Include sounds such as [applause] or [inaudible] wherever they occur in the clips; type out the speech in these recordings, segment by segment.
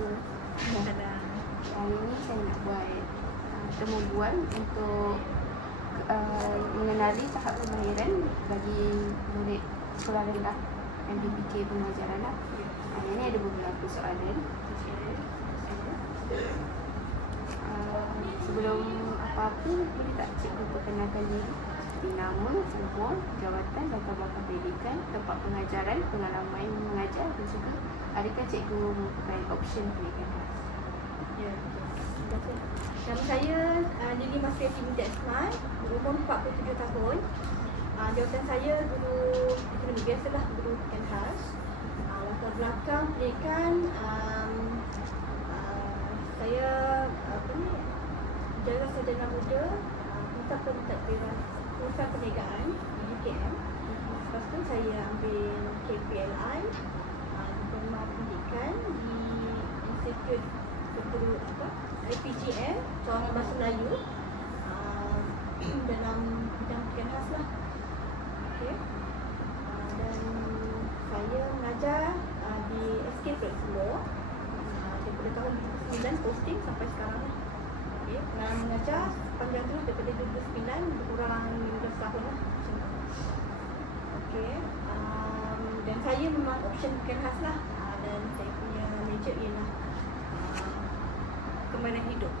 Kadang Hari ini saya nak buat uh, temu bual untuk uh, mengenali tahap kemahiran bagi murid sekolah rendah MDPK pengajaran lah. Uh, ini ada beberapa soalan. Uh, sebelum apa-apa, boleh tak cikgu perkenalkan diri? Seperti nama, umur, jawatan, latar belakang pendidikan, tempat pengajaran, pengalaman mengajar dan juga adakah cikgu merupakan option pendidikan khas? Ya. Kasih. Nama saya uh, Lily Masri Binti Asman, berumur 47 tahun. Uh, jawatan saya guru ekonomi biasalah guru pendidikan khas. Uh, latar belakang pendidikan um, uh, saya apa ni jaga sarjana muda uh, Pusat Pentadbiran Pusat Perniagaan di UKM. Lepas tu saya ambil KPLI uh, Diploma Pendidikan di Institut Guru apa IPGM Cawangan Bahasa Melayu uh, [clears throat] dalam bidang pendidikan khas lah. Okay. Uh, dan saya mengajar uh, di SK Flexible uh, daripada tahun 2009 posting sampai sekarang lah. Okay. Pengalaman mengajar panjang tu daripada 2009 lebih kurang 15 tahun lah. Macam tu. Okay. Um, dan saya memang option pendidikan khas lah. Uh, dan saya punya major ialah uh, kemahiran hidup.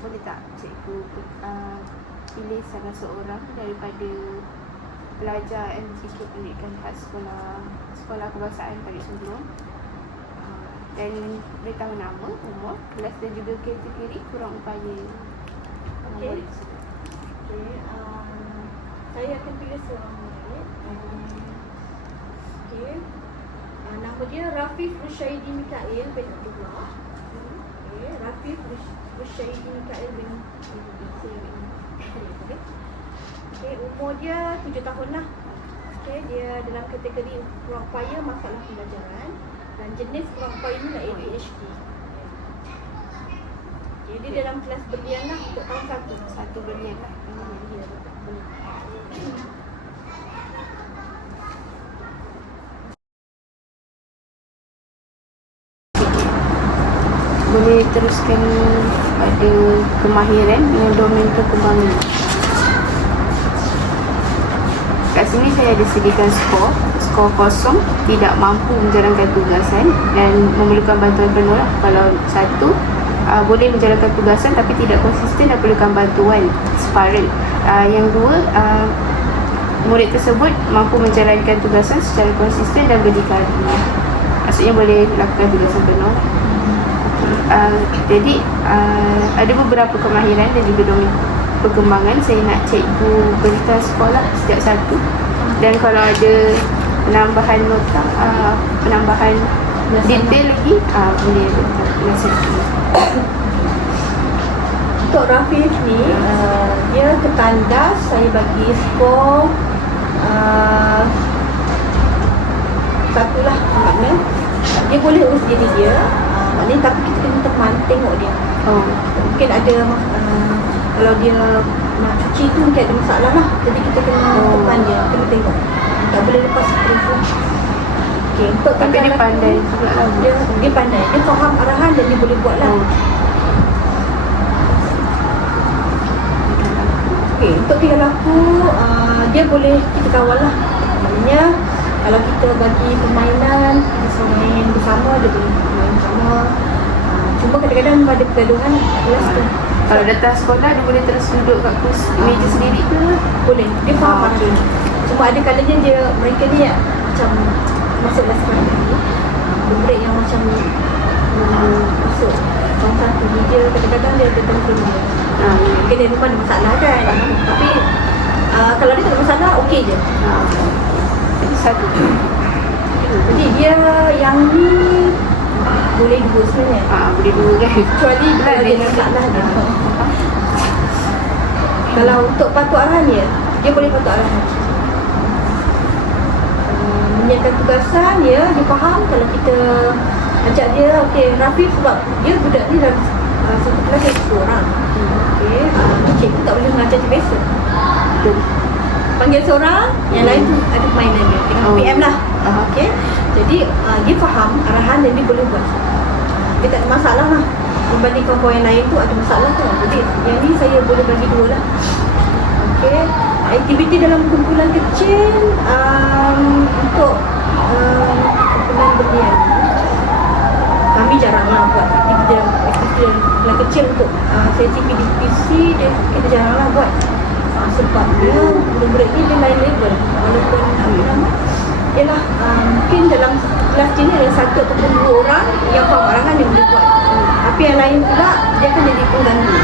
boleh tak cikgu uh, pilih salah seorang daripada pelajar MCQ pendidikan khas sekolah sekolah kebangsaan Tarik Sebelum uh, dan beritahu nama, umur, kelas dan juga kategori kurang upaya tersebut. Okay, um, saya akan pilih seorang murid. Um, okay. Uh, nama dia Rafif Rushaidi Mikail bin Abdullah. Okay, Rafif Rush- Rushaidi Mikail bin bin Okay. Okay, umur dia 7 tahun lah. Okay, dia dalam kategori kurang upaya masalah pembelajaran dan jenis kurang upaya ni lah ADHD. Okay, dia dalam kelas berlian lah untuk tahun satu. Satu berlian lah. Ya, boleh. Teruskan pada kemahiran dengan domain perkembangan. Saya ada sediakan skor. Skor kosong Tidak mampu menjalankan tugasan Dan memerlukan bantuan penuh lah Kalau satu uh, Boleh menjalankan tugasan Tapi tidak konsisten Dan perlukan bantuan Separuh. Uh, Yang dua uh, Murid tersebut Mampu menjalankan tugasan Secara konsisten dan berdikari Maksudnya boleh lakukan tugasan penuh uh, jadi uh, ada beberapa kemahiran dan juga domain perkembangan. Saya nak cikgu berita sekolah setiap satu dan kalau ada penambahan nota uh, penambahan detail lagi uh, boleh letak Untuk Rafif ni uh, dia ketandas saya bagi skor uh, satu lah makna dia boleh urus diri dia uh, maknanya tapi kita kena teman tengok dia. Oh. Mungkin ada uh, kalau dia nak cuci tu mungkin ada masalah lah jadi kita kena Oh. teman dia kena tengok tak boleh lepas lah. Okay, untuk tapi dia pandai juga lah dia, dia pandai dia faham arahan dan dia boleh buat lah oh. Okey, untuk tingkah laku uh, dia boleh kita kawal lah. Maknanya kalau kita bagi permainan, kita suruh main bersama, dia boleh main bersama. Uh, cuma kadang-kadang ada pergaduhan kelas tu. Kalau datang sekolah dia boleh terus duduk kat kursi meja sendiri ke Boleh, dia faham Ah, okey. Cuma ada kalanya dia, mereka ni macam masuk kelas sekolah ni, murid yang macam um, masuk tahun satu ni dia kadang-kadang dia ada telefon dia. ah. Mungkin dia memang ada masalah kan. Tapi uh, kalau dia tak ada masalah, okey je. jadi satu Jadi dia yang ni boleh dua sebenarnya. ah, boleh dua kan [laughs] Kecuali kalau dia ada masalah dia. Kalau untuk patuh arahan dia, dia boleh patuh arahan. Uh, menyiapkan tugasan dia, dia faham kalau kita Ajak dia, okey, Rafi sebab dia budak ni dalam uh, satu kelas ada 10 orang. Okey, uh, cikgu tak boleh mengajar dia biasa. Betul. Panggil seorang, yang lain tu ada permainan dia. Dengan Oh. PM lah. Aha. Okey. Jadi uh, dia faham arahan dan dia boleh buat. Dia tak ada masalah lah. Berbanding kawan-kawan yang lain tu ada masalah tu. Jadi yang ni saya boleh bagi dua lah. Okey. Aktiviti dalam kumpulan kecil um, untuk um, kumpulan kami jaranglah buat aktiviti dalam aktiviti dalam kumpulan kecil untuk uh, sesi PDPC dia kita jaranglah buat uh, sebab dia budak-budak ni dia lain level walaupun nama ialah uh, mungkin dalam kelas ni ada satu ataupun dua orang yang faham arahan dia boleh buat. Tapi yang lain pula dia akan jadi pengganggu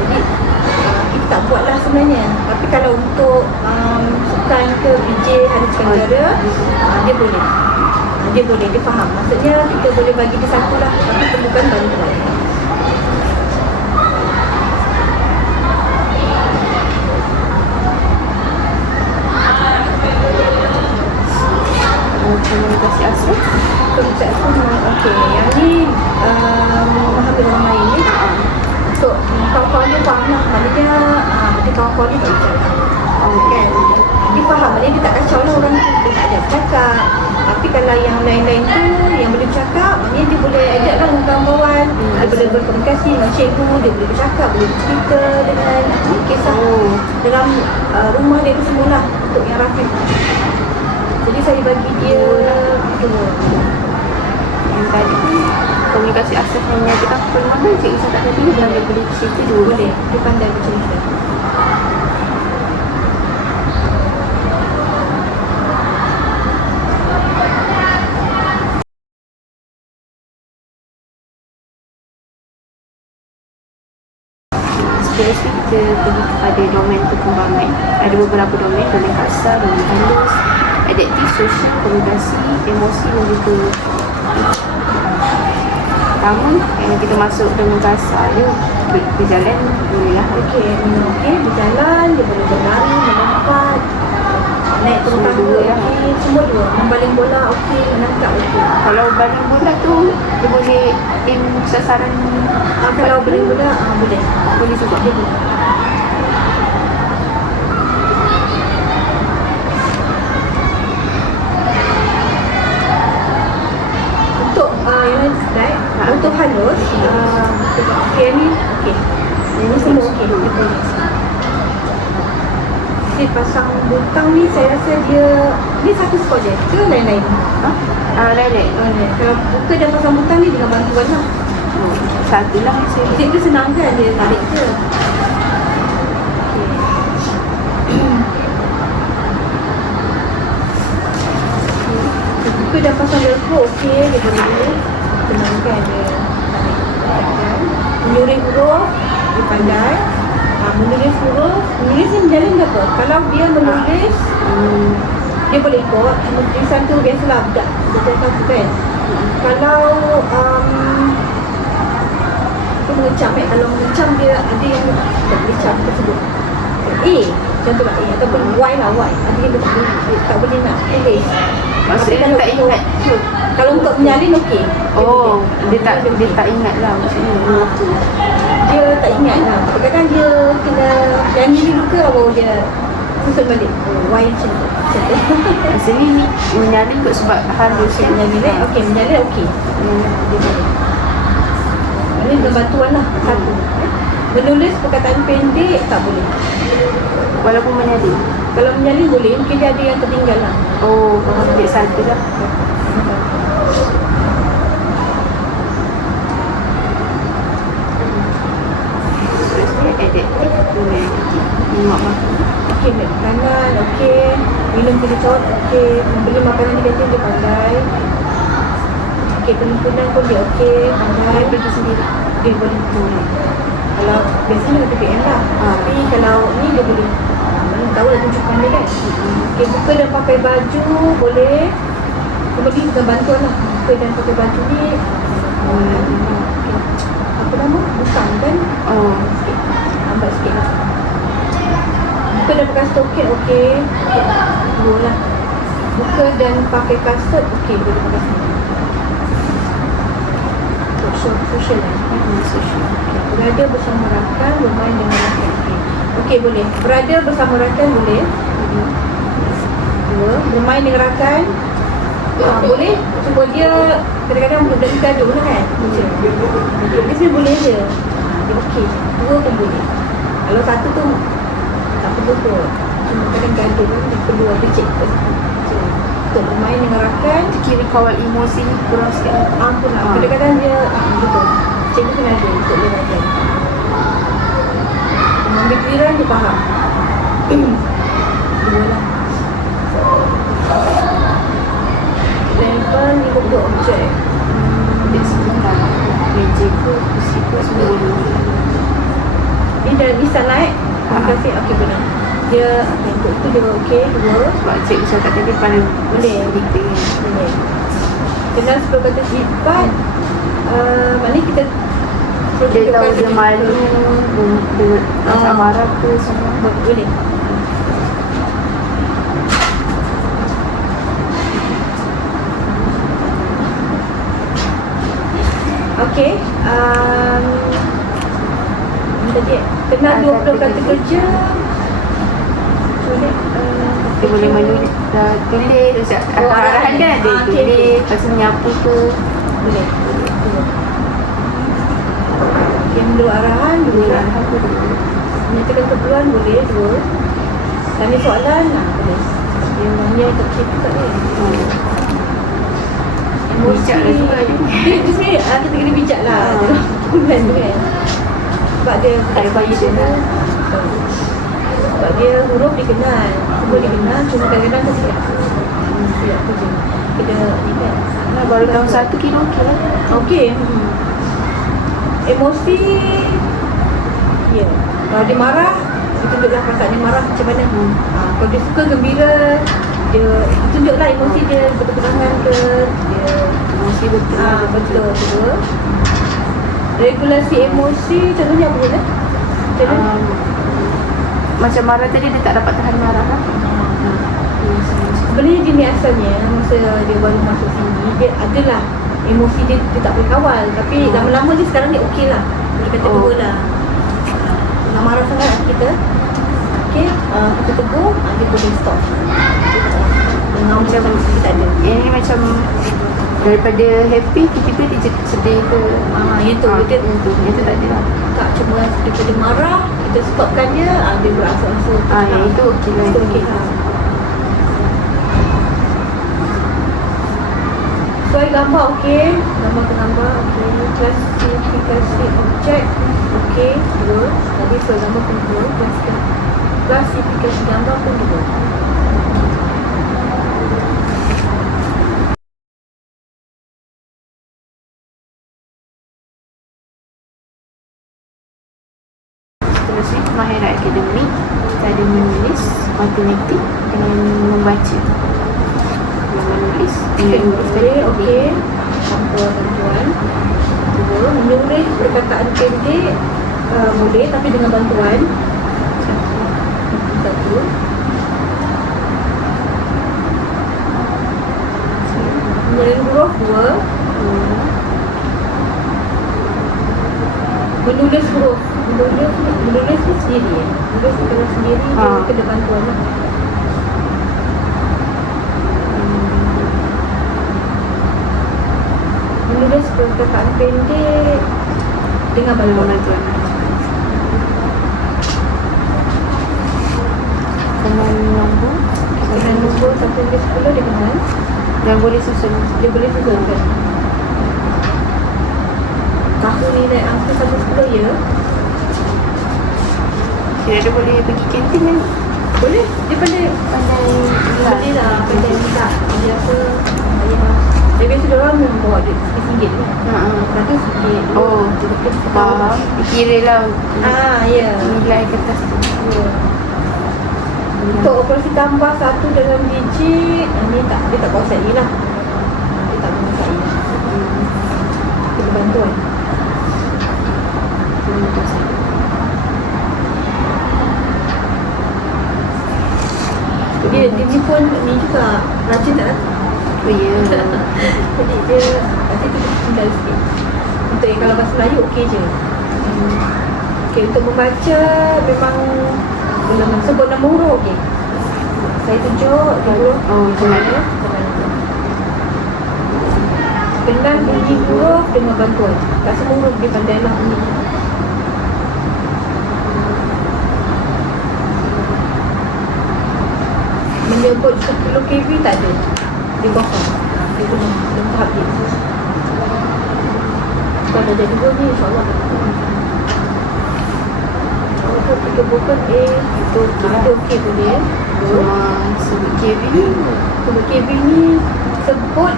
jadi uh, kita tak buat lah sebenarnya. Tapi kalau untuk um, sukan ke BJ hari sekandara uh, dia boleh. Dia boleh, dia faham. Maksudnya kita boleh bagi dia satu lah. Tapi perlukan bantuan. Dalam uh, rumah dia tu semualah untuk yang Rafiq. Jadi saya bagi dia dua. Yang tadi kan komunikasi asal hanya kita perlukan cikgu saya tak tadi dia boleh boleh cerita dua Boleh, dia pandai bercerita. Seterusnya kita pergi kepada perkembangan Ada beberapa domain, domain kasar, domain halus Adaptif, sosial, komunikasi, emosi dan juga Pertama, yang kita masuk domain kasar dia ber- berjalan boleh lah Okey, okey, berjalan, dia boleh berlari, melompat, naik turun tangga, okey, semua dua. Membaling bola okey, menangkap okey. Kalau baling bola tu dia boleh aim sasaran Ah, kalau baling bola, ah, boleh. boleh juga Dia boleh. Untuk uh, yang lain slide, Ha. untuk halus, uh, okey ni okey. Yang ni semua okey. Dia boleh. Dia pasang butang ni saya rasa dia ni satu projek ke lain-lain? ha? Ah, lain-lain Oh. Kalau buka dan pasang butang ni dengan bantuan lah. oh, Satu lah saya Cikgu senang kan dia tarik ke? Buka dan pasang velcro okey dia boleh tenangkan dia tarik kan. Menyuring huruf dia pandai ha, menulis huruf menulis ni menjalin ke apa? Kalau dia menulis hmm, dia boleh ikut. Cuma tulisan tu biasalah budak budak tahu kan kalau um, dia mengecam eh kalau mengecam dia ada yang tak boleh cam tersebut. A contohlah A ataupun Y lah Y. Ada yang dia tak boleh dia tak boleh nak tulis. Maksudnya tak ingat? untuk- kalau untuk menyalin okey. Oh, dia tak dia tak ingat lah maksudnya. huruf tu. dia tak ingat lah. Kadang-kadang dia kena nyanyi dulu ke baru dia susun balik oh, Y macam tu macam tu Maksudnya ni menyalin kot sebab halus Okey, menyalin eh? Okey, menyalin okey. Hmm. Dia boleh. Ini dengan bantuan lah, satu. Menulis perkataan pendek tak boleh. Walaupun menyalin. Kalau menyalin boleh, mungkin dia ada yang tertinggal lah. Oh, dia satu lah. Seterusnya edit. Boleh. Mak makan. Okey, ambil makanan, okey. Minum kelecot, okey. Membeli makanan di kantin dia pandai. Okey, penimbunan pun dia okey, pandai. Dia pergi sendiri. Dia boleh boleh. Kalau biasanya dengan PPM lah. Ha. Tapi kalau ni dia boleh. Mana tahu lah tunjukkan dia kan. Okey, buka dan pakai baju boleh. Kemudian dengan bantuan lah. Buka dan pakai baju ni. Hmm. Okey. Apa nama? Butang kan? Oh, Sikit. Lambat sikit lah. Buka dan pakai stokin okey. Okey. Dua lah. Buka dan pakai kasut okey boleh pakai sendiri. social, socialize. kan? Hmm, social. Berada bersama rakan, bermain dengan rakan. Okey, okay, boleh. Berada bersama rakan boleh. Dua, bermain dengan rakan. Ha, boleh. Cuma dia kadang-kadang kita gaduh lah kan. Dia, dia sebenarnya boleh je. Dia okey. Dua pun boleh. Kalau satu tu tak perlu kot. Cuma kadang gaduh. Dia perlu ada cek untuk bermain dengan rakan kira kawal emosi ni kurang sikit. Ampun lah. Ah. Kadang-kadang dia ah, betul. Cikgu kena ada untuk dia belajar. Mengambil giliran dia faham. [clears throat] Dua lah. Level ni bentuk objek. Dia sebentar. Meja ke, kursi ke, semua. Ni dah bisa naik. Terima Ah. kasih. Okey benar. Dia okay, untuk tu dia okey. Dua. Sebab tadi pandai Boleh. Dikta kan. Boleh. Kenal sepuluh kata sifat. Uh, maknanya kita Dia tahu dia malu, dia rasa Ah. marah ke semua. Boleh. Okey. Um, tadi kenal Ah, 20 kata kata kerja. Kerja. Boleh. Dia boleh menulis, uh, tulis, macam Oh, arahan kan dia Ah, tulis, lepas tu menyapu ke. Boleh. Yang dua arahan Dia dua. arahan dia. Menyatakan keperluan boleh dua. Tanya soalan nah boleh. Dia orangnya tak cerita ni. Hmm. Emosi Bijak lah [laughs] dia. Dia, dia sebenarnya ah, kita kena bijak lah Ah. [laughs] Dalam bulan tu kan Sebab dia Tak ada function dia lah. Sebab dia huruf dia kenal Semua dia kenal Cuma kadang-kadang dia silap Silap tu je ni kan Nah, baru tahun satu kira okey lah. Okey hmm. Emosi Ya Kalau dia marah Dia tunjuklah perasaan dia marah macam mana Hmm. ha, Kalau dia suka gembira Dia tunjuklah emosi dia Bertegangan ke Dia Emosi betul. Ah betul betul. Regulasi emosi contohnya apa boleh? Um, macam marah tadi dia tak dapat tahan marah kan? sebenarnya dia ni asalnya masa dia baru masuk sini dia adalah emosi dia, dia tak boleh kawal tapi Hmm. lama-lama dia sekarang dia okey lah. Dia kata Oh. oh. lah. Nak marah sangat kita. Okey, uh, kita tegur, uh, dia boleh stop. Dengan macam tak ada. Yang ni macam daripada happy tiba-tiba dia sedih ke. Ah, yang tu Ah, dia yang tu. Yang tu tak ada lah. tak cuma daripada marah kita stopkan dia, uh, dia beransur-ansur. Ah, yang itu okey lah. Itu okey lah. Soal gambar okey, gambar ke gambar okey, klasifikasi objek okey, dua. Tadi soal gambar pun dua, klasifikasi klasifikasi gambar pun dua. Seterusnya kemahiran akademik kita ada menulis, matematik dengan membaca. Yang menulis dengan Okey, boleh okey. Tanpa bantuan. Dua, menulis perkataan pendek uh, boleh tapi dengan bantuan. Satu. Menulis huruf dua. Menulis huruf Menulis Menulis ni sendiri eh? Menulis kena sendiri Kena bantuan lah. Menulis perkataan pendek. Dengan bantuan bantuan. Dengan nombor Dengan nombor sampai hingga 10 dia kenal. Dan boleh susun. Dia boleh susunkan Tahun ni naik angka sampai 10 ya. Kira dia boleh pergi kantin kan? Boleh Dia pandai Pandai Boleh lah Pandai minta Dia apa Dia biasa dia orang membawa duit RM10 kan Ha, ha. Satu sikit Oh, faham. Kira lah Ah, ya. nilai kertas tu. Untuk operasi tambah satu dalam ah, ni tak dia tak kuasai lah. Dia tak menguasai. Hmm. Kena bantuan. Terima kasih. Dia, dia ni pun ni juga rajin tak? Oh ya. [laughs] Jadi dia tu tinggal sikit. betul kalau bahasa Melayu okey je. Okey untuk membaca memang belum sebut nama huruf okey. Saya tunjuk huruf Oh, jangan ya. Kenal bunyi huruf dengan bantuan. Tak semua huruf dia pandai lah bunyi. Menyebut 10 kb tak ada. Dia kosong. Dia belum, belum dia. Kalau dah jadi dua ni insyaAllah. Walaupun tiga bukan A, itu itu okey boleh. Cuma sebut KB Sebab KB ni sebut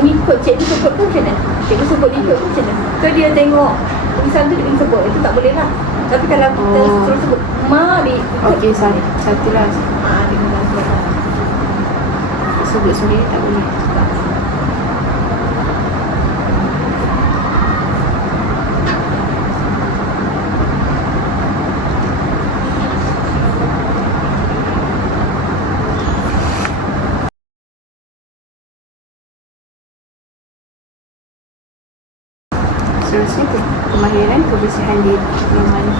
mengikut cikgu sebut pun macam mana? Cikgu sebut ikut pun macam mana? Ke dia tengok tulisan tu dia kena sebut, itu tak boleh lah. Tapi kalau kita Oh. suruh sebut ma dia ikut. Okey, satu, satu lah Ah, dia kena sebut. Sebut sendiri tak boleh tu Kemahiran kebersihan diri Yang mana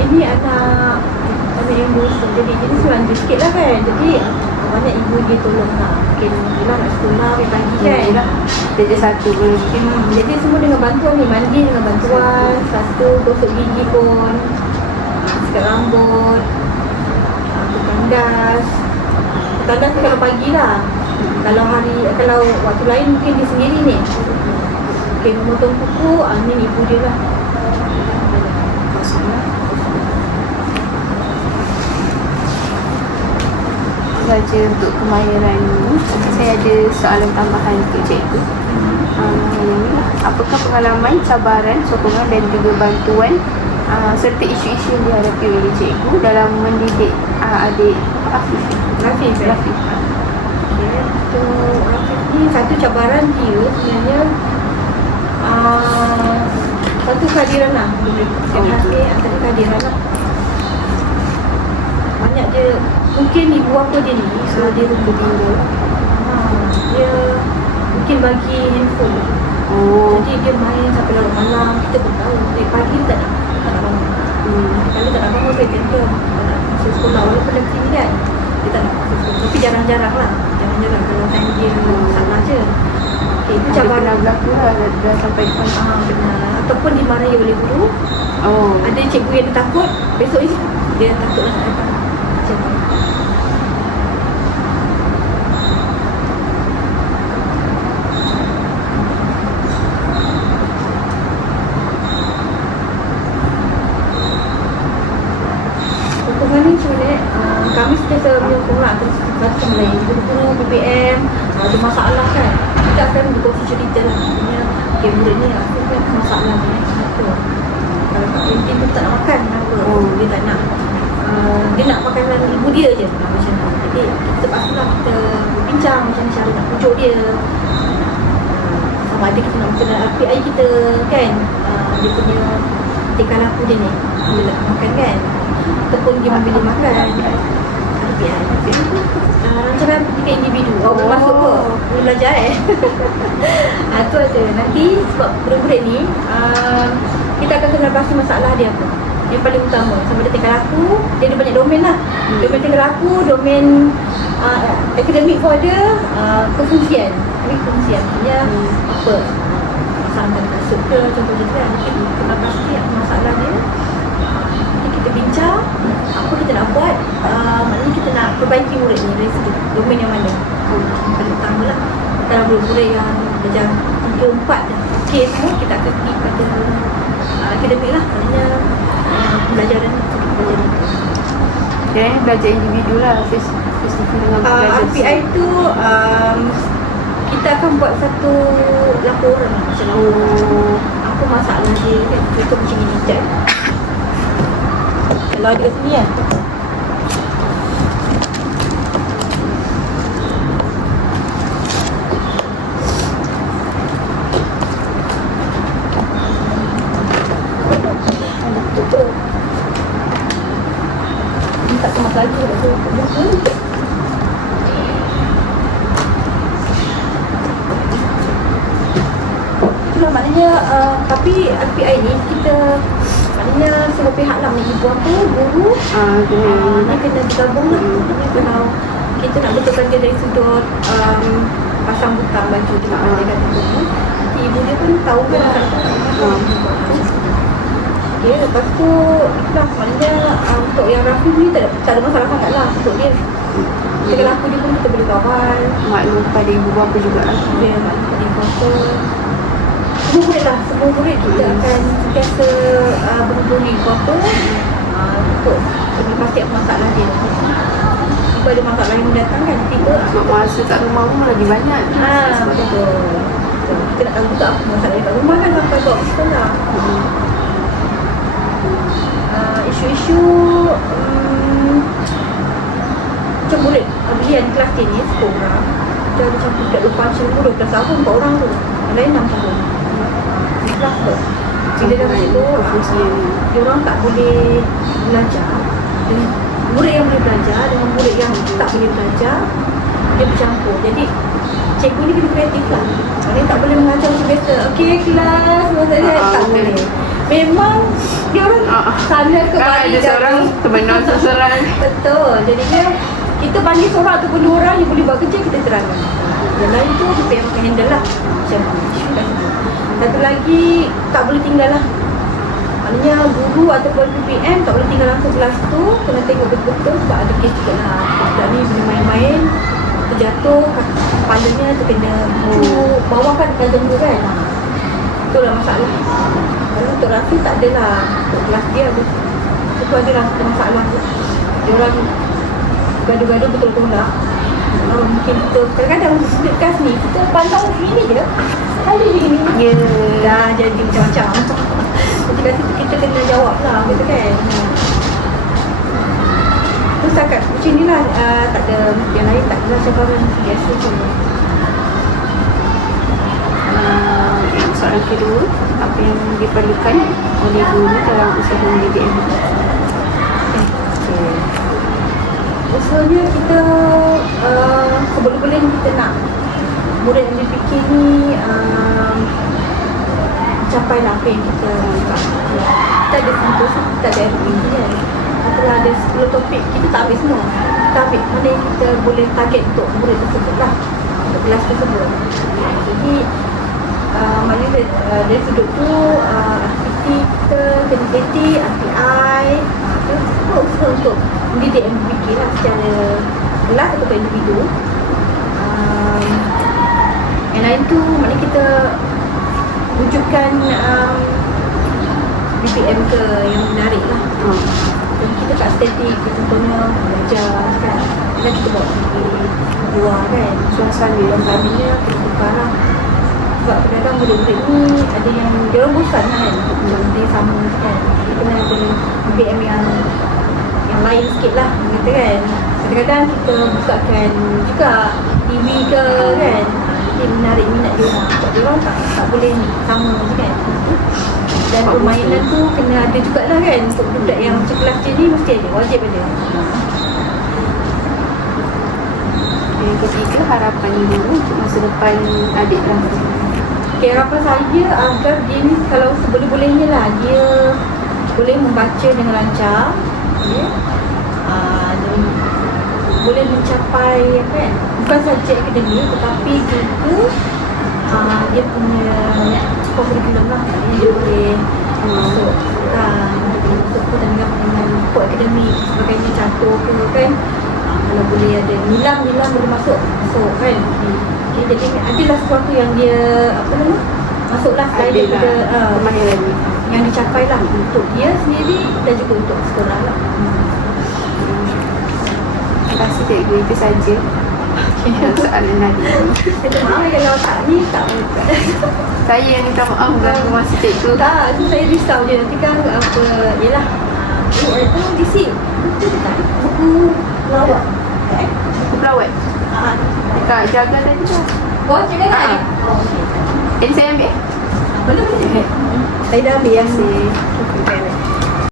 Ini anak anak yang bosan. Jadi jadi selanja sikit lah kan. Jadi banyak ibu dia tolong lah. Mungkin dia nak sekolah, pergi pagi kan. Yelah Dia ada satu pun Hmm, jadi semua dengan bantuan ni Mandi dengan bantuan Satu gosok gigi pun ah, Sikat rambut ah, Bertandas ni kalau pagi lah. Kalau hari Kalau waktu lain mungkin dia sendiri ni. Okay, memotong kuku ah, Ni ibu dia lah. Maksudnya Saja untuk kemahiran ni. Saya ada soalan tambahan untuk cikgu. Uh, Yang ni lah. Apakah pengalaman, cabaran, sokongan dan juga bantuan uh, Serta isu-isu yang dihadapi oleh cikgu Dalam mendidik uh, adik Afif? Rafiq Okay, untuk Rafiq ni satu cabaran dia sebenarnya uh, satu kehadiran lah. Boleh Oh, antara kehadiran lah. Banyak dia mungkin ibu apa dia ni so dia Ketinggal ha, dia mungkin bagi handphone. Oh. Jadi dia main sampai larut malam kita pun tahu. Dari pagi dia tak nak tak nak bangun. Hmm. kalau tak nak bangun saya tender tak nak masuk sekolah. Walaupun dah sini kan dia tak nak masuk sekolah. Tapi jarang-jarang lah. Jarang-jarang kalau time dia salah je okay, itu cabaran. pernah berlaku lah dah, dah sampai depan Ah, benar. Ataupun dimarahi oleh guru. Oh. Ada cikgu yang dia takut, besok ni dia takut lah. Macam tu. Hukuman ni macam mana? Uh, kami sentiasa menyokong lah terus satu lain. Guru-guru, BBM, ada masalah kan. Kita akan berkongsi cerita lah. Maksudnya, okay, murid ni aku kan masalah ni. Kenapa? Kalau kat kantin tu tak nak makan, kenapa? Oh. Dia tak nak. Uh, dia nak makanan ibu dia je. Uh, macam tu. Jadi, kita terpaksa lah kita berbincang macam cara nak pujuk dia. Uh, sama ada kita nak makan RPI kita kan. Uh, dia punya tingkah laku dia ni. Dia nak makan kan. Ataupun dia memilih makan. Uh, rancangan pendidikan individu. Oh, oh. masuk ke? Boleh belajar eh. [laughs] ah, tu ada. Nanti sebab budak-budak ni, uh, kita akan kena pasti masalah dia apa. Yang paling utama. Sama ada tingkah laku, dia ada banyak domain lah. Hmm. Domain tingkah laku, domain uh, akademik pun ada, uh, kefungsian. Ini kefungsian. Maksudnya Hmm. apa? Pasangan kasut ke, contohnya kan. Kita pasti masalah dia. Nanti kita bincang kita nak buat uh, maknanya kita nak perbaiki murid ni dari situ domain yang mana? Yang paling utama lah. Kalau murid-murid yang belajar 3, 4 dah okey semua kita akan pergi pada uh, akademik lah. Maknanya uh, pelajaran pelajaran ni belajar individu lah Face face to face dengan uh, RPI tu um, kita akan buat satu laporan. Macam Oh apa masalah dia kan? Contoh macam ni kan kalau ada kat sini kan Itulah maknanya uh, tapi RPI ni kita maknanya semua pihak lah maknanya ibu apa, guru Ah, kena uh, ni kena bergabung lah. Maknanya kalau kita nak betulkan dia dari sudut um, pasang butang baju tu Ah. dia kata tu nanti ibu dia pun tahu kan Ah. Ya, lepas tu itulah maknanya uh, untuk yang Rafi ni tak ada, tak ada masalah sangat lah untuk dia. Kita kalau aku dia pun kita boleh kawal maklum pada ibu bapa juga lah. dia nak ikut dia apa semua murid lah semua murid kita akan sentiasa uh, berhubungi bapa uh, untuk lebih pasti apa masalah dia. Tiba ada masalah yang mendatang kan tiba Mak masa kat rumah pun lagi banyak. ah betul. Betul. Kita nak tahu juga apa masalah dia kat rumah kan sampai bawa ke sekolah Hmm. uh, isu-isu um, macam murid uh, Bilian kelas tenis sekolah. Kita ada macam budak lupa macam umur 12 tahun empat orang tu. Yang lain 6 tahun kelas tu bila dah macam tu uh, ni. dia orang tak boleh belajar dengan murid yang boleh belajar dengan murid yang tak boleh belajar dia bercampur jadi cikgu ni kena kreatif lah dia tak boleh mengajar macam biasa okey kelas masa dia Ah, tak betul. boleh memang dia orang Ah. sana ke Kan balik ada seorang tu. terbenam [laughs] seseorang. Betul. Jadinya kita panggil seorang ataupun dua orang yang boleh buat kerja kita terangkan. Yang lain tu kita yang akan handle lah. Macam situ. Satu lagi tak boleh tinggal lah. Maknanya guru ataupun PPM tak boleh tinggal langsung kelas tu Kena tengok betul-betul sebab ada kes juga lah. Budak ni bila main-main Terjatuh Kepalanya terkena oh. Bawah kan kandung tu kan. Itulah masalah. Kalau untuk Rafi tak adalah Untuk kelas dia ada Itu adalah masalah tu. Dia orang Gaduh-gaduh betul-betul lah. Oh, mungkin kita kadang-kadang kelas ni kita pantau ini je sekali ini Ya. dah jadi macam-macam Jadi kat situ kita kena jawab lah gitu kan Tu setakat macam ni lah uh, tak ada yang lain tak ada cabaran biasa je Ah, soalan kedua, apa yang diperlukan oleh guru dalam usaha mendidik anak? Okay. Usulnya kita uh, sebelum-belum kita nak murid yang dipikir ni uh, capai lah apa yang kita buka. Kita ada kampus, kita ada RPD kan. Kita ada 10 topik, kita tak habis semua. Kita ambil mana yang kita boleh target untuk murid tersebut lah. Untuk kelas tersebut. Jadi uh, maknanya uh, dari sudut tu uh, aktiviti kita kena jadi RPI uh, kita semua untuk mendidik berfikir lah secara kelas ataupun individu yang lain tu maknanya kita wujudkan um, BPM ke yang menarik lah. Oh. jadi kita kat statik contohnya belajar kan? Kadang kita bawa pergi luar kan? Suasana yang tadinya kita tukar lah sebab kadang-kadang murid-murid ni ada yang dia orang bosan lah kan? Untuk benda yang sama kan? Dia kena ada BM yang yang lain sikit lah kata kan? Kadang-kadang kita bukakan juga TV ke kan nanti menarik minat dia. Orang sebab dia orang tak, tak boleh sama je kan. Dan permainan tu kena ada jugalah kan. Untuk budak yang macam kelas je ni mesti ada wajib ada Yang ketiga, harapan guru untuk masa depan adik Rafi. Okay, harapan saya agar dia ni kalau seboleh-bolehnya lah dia boleh membaca dengan lancar okay. uh, dan boleh mencapai apa kan bukan saja akademik tetapi juga uh, dia punya kurikulum lah Maknanya dia boleh masuk uh, dia boleh masuk pertandingan pertandingan ikut akademik sebagainya catur ke kan uh, kalau boleh ada nilam-nilam boleh masuk masuk kan okay, jadi adalah sesuatu yang dia apa nama masuklah selain daripada uh, kemahiran ni. yang dicapai lah untuk dia sendiri dan juga untuk sekolah lah. Terima kasih cikgu, itu saja. Soalan adik. Minta maaf kalau tak ni tak Saya yang minta maaf ganggu masa tak, tu saya risau je nanti kan apa yelah eh tu di sini tak buku eh Buku pelawat. Kak jaga tadi tu. oh cakap kan oh Ini saya ambil. boleh boleh saya dah ambil yang kasih. Okay,